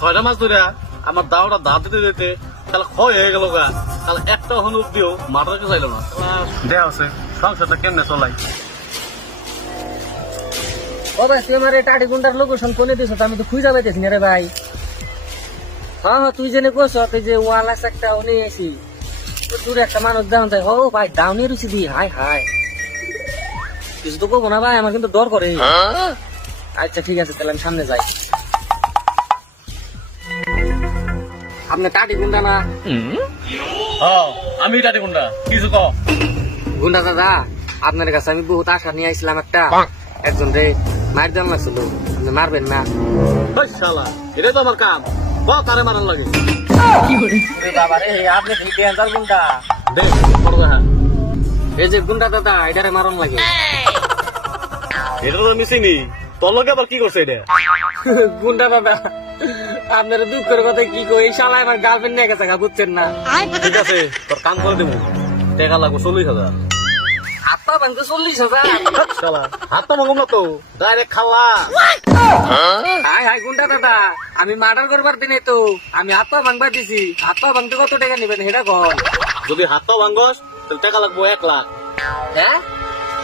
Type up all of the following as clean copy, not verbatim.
6টা মাস ধরে আমার দাওটা দাঁত দিতে দিতে তাহলে ক্ষয় হয়ে গেল গা, তাহলে একটা হলুদ দিও মাটারকে চাইল না। দেয়া আছে সংসারটা কেমনে চলাই। ও ভাই তুই আমার টাটি গুন্ডার লোকেশন কোনে দিছ? আমি তো খুঁজে পাইতেছি না রে ভাই। হ্যাঁ হ্যাঁ তুই জেনে কোস তুই যে ওয়াল আছে একটা উনি আছি দূরে একটা মানুষ দাম যায়। ও ভাই ডাউনে রুচি দি হাই হাই কিছু তো করবো না ভাই, আমার কিন্তু ডর করে। আচ্ছা ঠিক আছে তাহলে আমি সামনে যাই। আপনি টাটি গুন্ডা না? আমি টাটি গুন্ডা, কিছু ক। গুন্ডা দাদা আপনার কাছে আমি বহুত আশা নিয়ে আসছিলাম একটা, একজন রে মার দেওয়া লাগছিল, আপনি মারবেন না? শালা এটাই তো আমার কাম, তারে মারার লাগে। বাবা রে আপনি ডেঞ্জার গুন্ডা। দেখ এই যে গুন্ডা দাদা এটারে মারণ লাগে। এটা তো মিসিনি, তোর লগে আবার কি করছে এটা? গুন্ডা দাদা আপনার দুঃখের কথা কি কই, এই শালা আমার গার্লফ্রেন্ড নিয়ে গেছে বুঝছেন না? ঠিক আছে তোর কাম করে দেবো, টাকা লাগবো 40,000। হাত পা ভাঙতে 40,000? শালা হাত তো ভাঙব না তো, ডাইরেক্ট খাল্লা। হাই হাই গুন্ডা দাদা আমি মার্ডার করবার দিনে তো আমি হাত পা ভাঙবার দিছি, হাত পা ভাঙতে কত টাকা নেবেন সেটা কর। যদি হাত তো ভাঙবস তাহলে টাকা লাগবো 1 লাখ। হ্যাঁ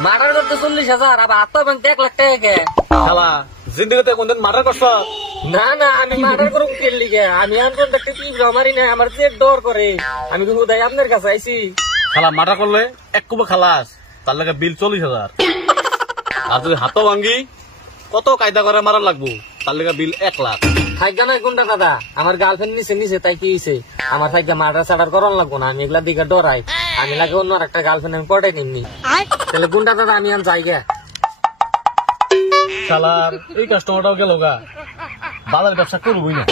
মার্ডার করতে 40,000 আবার হাত পা ভাঙতে 1 লাখ টাকা কে? শালা জিন্দেগিতে কোনদিন মার্ডার করছ? না না আমি মার্ডার করব কেন লিগে? আমি আনকন দেখতে কি মারি না, আমার যে ডর করে। আমি কিন্তু হুদাই আপনার কাছে আইছি। শালা মার্ডার করলে এক কুবে খালাস, তার লাগে বিল 40,000। আর যদি হাতও ভাঙ্গি কত কায়দা করে মারার লাগবো, তার লাগে বিল 1 লাখ। থাইকা নয় গুন্ডা দাদা আমার গার্লফ্রেন্ড নিচে তাই কি হয়েছে? আমার থাইকা মার্ডার সার্ডার করার লাগবো না, আমি এগুলা দিকে ডরাই। আমি লাগে অন্য একটা গার্লফ্রেন্ড আমি পটাই নিমনি। তাহলে গুন্ডা দাদা আমি আন যাই গা। শালার এই কাস্টমারটাও গেল গা, বাজার ব্যবসা করবই না।